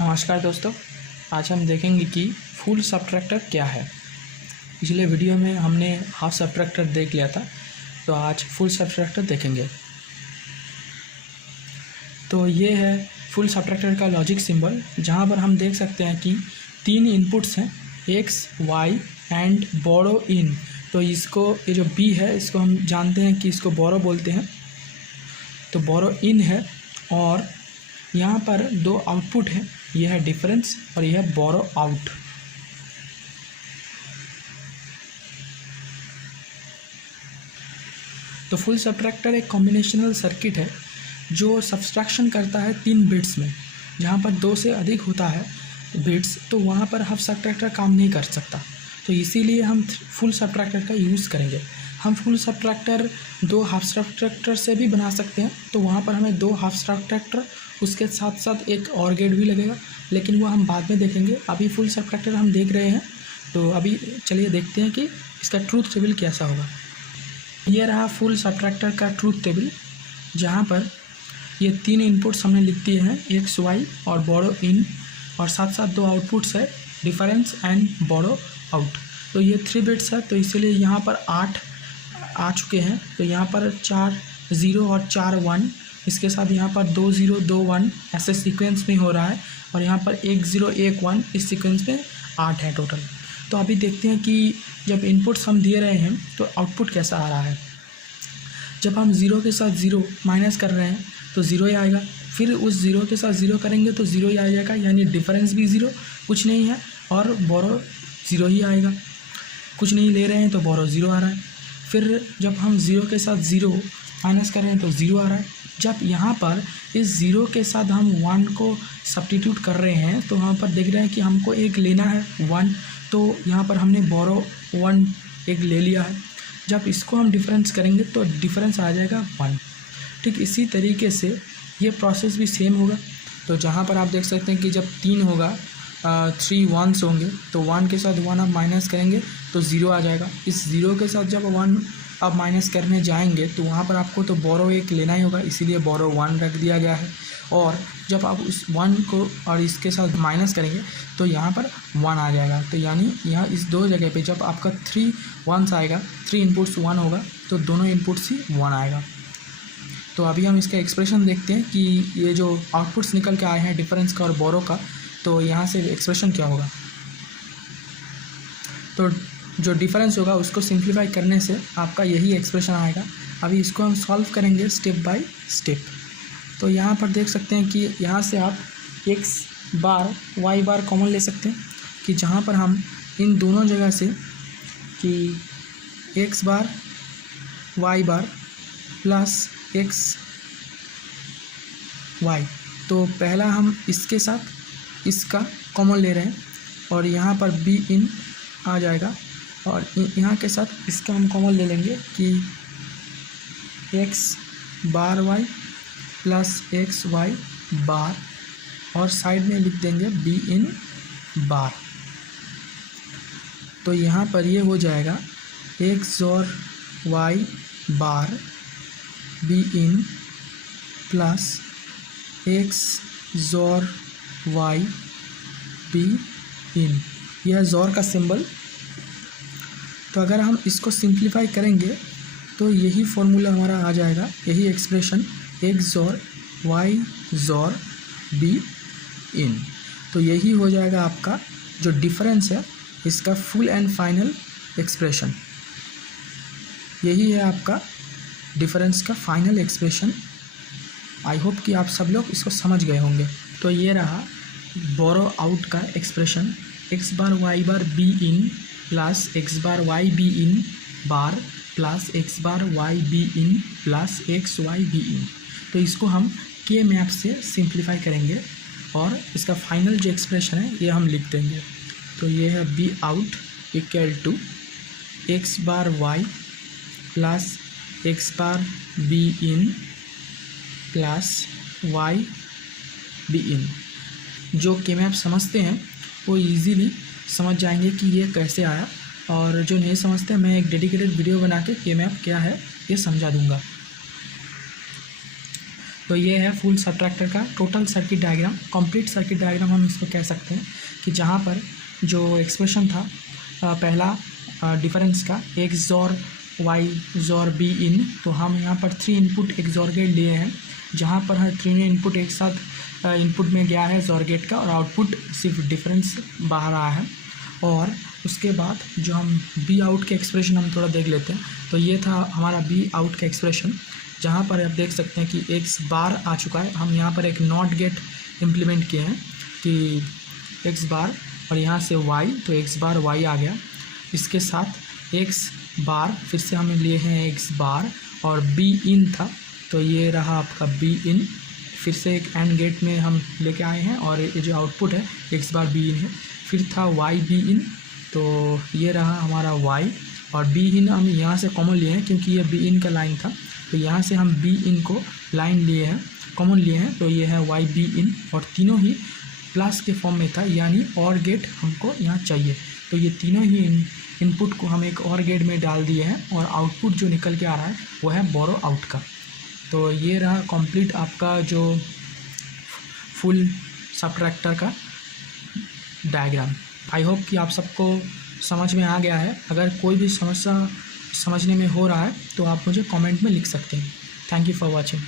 नमस्कार दोस्तों, आज हम देखेंगे कि फुल सबट्रैक्टर क्या है। पिछले वीडियो में हमने हाफ सबट्रैक्टर देख लिया था, तो आज फुल सबट्रैक्टर देखेंगे। तो ये है फुल सबट्रैक्टर का लॉजिक सिंबल, जहाँ पर हम देख सकते हैं कि 3 इनपुट्स हैं, एक्स, वाई एंड बोरो इन। तो इसको, ये जो बी है, इसको हम जानते हैं कि इसको बोरो बोलते हैं, तो बोरो इन है। और यहाँ पर 2 आउटपुट है, यह है डिफरेंस और यह है बोरो आउट। तो फुल सबट्रैक्टर एक कॉम्बिनेशनल सर्किट है जो सब्सट्रैक्शन करता है 3 बिट्स में। जहाँ पर 2 से अधिक होता है बिट्स, तो वहाँ पर हाफ सबट्रैक्टर काम नहीं कर सकता। तो इसीलिए हम फुल सबट्रैक्टर का यूज़ करेंगे। हम फुल सबट्रैक्टर 2 हाफ सबट्रैक्टर से भी बना सकते हैं, तो वहाँ पर हमें 2 हाफ सबट्रैक्टर, उसके साथ साथ एक और गेट भी लगेगा, लेकिन वो हम बाद में देखेंगे। अभी फुल सबट्रैक्टर हम देख रहे हैं, तो अभी चलिए देखते हैं कि इसका ट्रूथ टेबल कैसा होगा। ये रहा फुल सबट्रैक्टर का ट्रूथ टेबल, जहाँ पर ये 3 इनपुट्स हमने लिख दिए हैं, एक्स, वाई और बोरो इन, और साथ साथ 2 आउटपुट्स है, डिफरेंस एंड बोरो आउट। तो ये 3 बिट्स है, तो इसीलिए यहाँ पर 8 आ चुके हैं। तो यहाँ पर 4 0 और 4 1, इसके साथ यहाँ पर 2 0 2 1 ऐसे सीक्वेंस में हो रहा है, और यहाँ पर 1 0 1 1 इस सीक्वेंस में 8 है टोटल। तो अभी देखते हैं कि जब इनपुट्स हम दे रहे हैं तो आउटपुट कैसा आ रहा है। जब हम 0 के साथ 0 माइनस कर रहे हैं तो 0 ही आएगा, फिर उस 0 के साथ 0 करेंगे तो 0 ही आ जाएगा, यानी डिफरेंस भी 0, कुछ नहीं है, और बोरो 0 ही आएगा। कुछ नहीं ले रहे हैं तो बोरो 0 आ रहा है। फिर जब हम 0 के साथ 0 माइनस कर रहे हैं तो 0 आ रहा है। जब यहाँ पर इस 0 के साथ हम 1 को सब्स्टिट्यूट कर रहे हैं, तो वहाँ पर देख रहे हैं कि हमको एक लेना है 1, तो यहाँ पर हमने बोरो 1 एक ले लिया है। जब इसको हम डिफरेंस करेंगे तो डिफरेंस आ जाएगा 1। ठीक इसी तरीके से ये प्रोसेस भी सेम होगा। तो जहाँ पर आप देख सकते हैं कि जब 3 होगा, 3 1s होंगे, तो 1 के साथ 1 आप माइनस करेंगे तो 0 आ जाएगा। इस 0 के साथ जब 1 आप माइनस करने जाएंगे तो वहाँ पर आपको तो बोरो एक लेना ही होगा, इसीलिए बोरो 1 रख दिया गया है। और जब आप उस 1 को और इसके साथ माइनस करेंगे तो यहाँ पर 1 आ जाएगा। तो यानी यहाँ इस 2 जगह पे जब आपका 3 1s आएगा, 3 इनपुट्स 1 होगा, तो दोनों इनपुट्स ही 1 आएगा। तो अभी हम इसका एक्सप्रेशन देखते हैं कि ये जो आउटपुट्स निकल के आए हैं डिफरेंस का और बोरो का, तो यहाँ से एक्सप्रेशन क्या होगा। तो जो डिफरेंस होगा उसको सिंप्लीफाई करने से आपका यही एक्सप्रेशन आएगा। अभी इसको हम सॉल्व करेंगे स्टेप बाय स्टेप। तो यहाँ पर देख सकते हैं कि यहाँ से आप एक्स बार वाई बार कॉमन ले सकते हैं, कि जहाँ पर हम इन दोनों जगह से कि एक्स बार वाई बार प्लस एक्स वाई, तो पहला हम इसके साथ इसका कॉमन ले रहे हैं, और यहाँ पर बी इन आ जाएगा, और यहाँ के साथ इसका हम कॉमन ले लेंगे कि x bar y plus x Y बार, और साइड में लिख देंगे बी इन बार। तो यहाँ पर ये हो जाएगा एक्स और y bar b in plus x XOR y b in, यह जोर का सिंबल। तो अगर हम इसको सिंप्लीफाई करेंगे तो यही फॉर्मूला हमारा आ जाएगा, यही एक्सप्रेशन एक्स जोर वाई जोर बी इन। तो यही हो जाएगा आपका जो डिफरेंस है, इसका फुल एंड फाइनल एक्सप्रेशन। यही है आपका डिफरेंस का फाइनल एक्सप्रेशन। आई होप कि आप सब लोग इसको समझ गए होंगे। तो ये रहा बोरो आउट का expression, x bar y bar b in plus x bar y b in bar plus x bar y b in plus x y b in. तो इसको हम के मैप से सिंप्लीफाई करेंगे, और इसका फाइनल जो एक्सप्रेशन है ये हम लिख देंगे। तो ये है b out equal to x bar y plus x bar b in plus y b in. जो के मैप समझते हैं वो इजीली समझ जाएंगे कि ये कैसे आया, और जो नहीं समझते मैं एक डेडिकेटेड वीडियो बना के के मैप क्या है ये समझा दूंगा। तो ये है फुल सबट्रैक्टर का total circuit diagram, complete circuit diagram हम इसको कह सकते हैं। कि जहाँ पर जो एक्सप्रेशन था पहला डिफरेंस का x XOR y XOR b in, तो हम यहाँ पर 3 इनपुट XOR गेट लिए हैं, जहाँ पर हर तीनों इनपुट एक साथ इनपुट में गया है XOR गेट का, और आउटपुट सिर्फ डिफरेंस बाहर आया है। और उसके बाद जो हम बी आउट के एक्सप्रेशन हम थोड़ा देख लेते हैं। तो ये था हमारा बी आउट का एक्सप्रेशन, जहाँ पर आप देख सकते हैं कि एक्स बार आ चुका है। हम यहाँ पर एक नॉट गेट इम्प्लीमेंट किए हैं कि एक्स बार और यहाँ से वाई, तो एक्स बार वाई आ गया। इसके साथ एक्स बार फिर से हमें लिए हैं एक्स बार, और बी इन था तो ये रहा आपका बी इन, फिर से एक एंड गेट में हम लेके आए हैं, और ये जो आउटपुट है एक्स बार बी इन है। फिर था वाई बी इन, तो ये रहा हमारा वाई, और बी इन हम यहाँ से कॉमन लिए हैं क्योंकि ये बी इन का लाइन था, तो यहाँ से हम बी इन को लाइन लिए हैं, कॉमन लिए हैं, तो ये है वाई बी इन, और तीनों ही प्लस के फॉर्म में था, यानी और गेट हमको यहाँ चाहिए। तो ये तीनों ही इनपुट को हम एक और गेट में डाल दिए हैं, और आउटपुट जो निकल के आ रहा है वो है बोरो आउट का। तो ये रहा कंप्लीट आपका जो फुल सबट्रैक्टर का डायग्राम। आई होप कि आप सबको समझ में आ गया है। अगर कोई भी समस्या समझने में हो रहा है तो आप मुझे कमेंट में लिख सकते हैं। Thank you for watching.